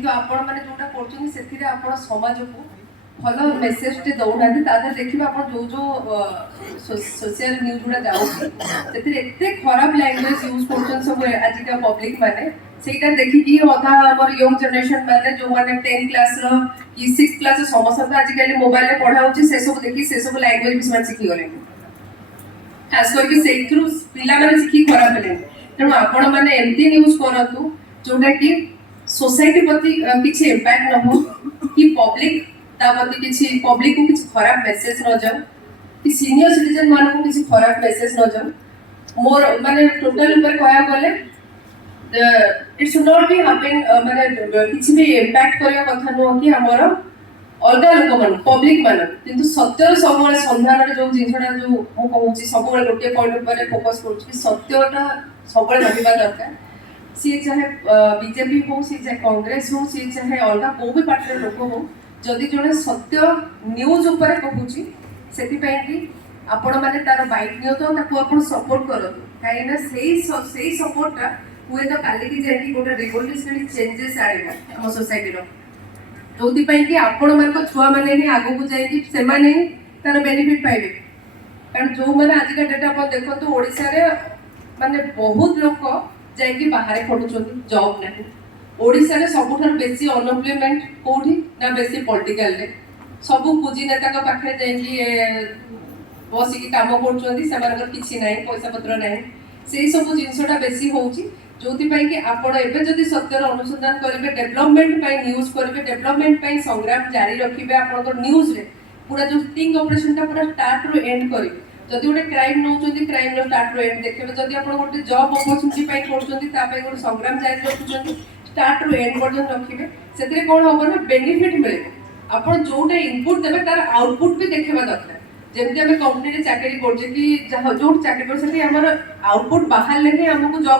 किंतु आपण माने जोटा करछन सेथिरे आपण समाज को भलो मेसेज टे दउनाते तादर देखिबा आपण जो जो सोशल न्यूज गुडा जाउछि सेथिरे एते खराब लैंग्वेज यूज करछन सब आज का पब्लिक माने सेटा देखि कि अधा हमर यंग जनरेशन माने जो माने 10 क्लास रो कि 6 क्लास समस्त आज काली मोबाइल रे पढा होछि से सब देखि से सब लैंग्वेज भी मान सिखि गले खास करके सेथरु पिला माने सिखि खराब हेले तेणु आपण माने एमती न्यूज करतु जोटा कि सोसाइटी प्रति किसी इम्पैक्ट न हो कि पब्लिक तापति किसी पब्लिक को किसी खराब मेसेज न जाओ कि सीनियर सिटीजन मान को किसी खराब मेसेज न जाओ मोर माने टोटल ऊपर कहया गले it should not be happen माने किसी भी इम्पैक्ट करिया कथा न कि हमर अलगा लोक मान पब्लिक मान किंतु सत्य सब संधान रे जो जिनसडा जो मु कहूची सब गोटे पॉइंट ऊपर फोकस करू कि सत्यटा सब रहिबा दरकार सी चाहे बीजेपी हो सी चाहे कांग्रेस हो सी चाहे अलग को भी पार्टी लोक हो जदि जड़े सत्य न्यूज उपर कहूची सेतिपई कि आपण माने तार बाइट नियो तो ताको आपण सपोर्ट करतो काइना सेही सपोर्टटा हुए तो काली की जेकी गोटे रिवोल्यूशनरी चेंजेस आएगा हम सोसाइटी रो जोति पई कि आपण मान को छुआ माने ही आगो को जाई कि से माने तार बेनिफिट पाइबे कारण जो माने आज का डेटा पर देखो तो ओडिसा रे माने बहुत लोक जाइए बाहर खटुंट जॉब ना ओडिशा रे सबुठार बेसी अनएम्प्लॉयमेंट कोठी ना बेसी पॉलिटिकल रे सब पूंजी नेता पाखे जाइए बसिक काम कर किसी ना पैसा पत्र ना से सब जिनसटा बेसी होची जोथिपाई कि आपण एबे जदि सत्यर अनुसंधान करेंगे डेवलपमेंट पाई न्यूज करेंगे डेवलपमेंट पाई संग्राम जारी रखिबे आपनकर न्यूज रे पूरा जो स्टिंग ऑपरेशन ता पूरा स्टार्ट रू एंड करिवे जदि गोटे क्राइम नौचंदी क्राइम रो स्टार्ट रू एंड देखबे जदि आपण गोटे जॉब अपॉर्चुनिटी पाई करचंदी ता पाई गोटे संग्राम जारी रखुचंदी स्टार्ट रू एंड पर्यंत रखिबे सेतरे कोन होबो ना बेनिफिट मिले आपण जोटा इनपुट देबे तार आउटपुट भी देखबा दरकार जेमति हमें कंपनी रे चाकरी करजे कि जो चाकरी कर सेठी हमर आउटपुट बाहर लेने हमको जॉब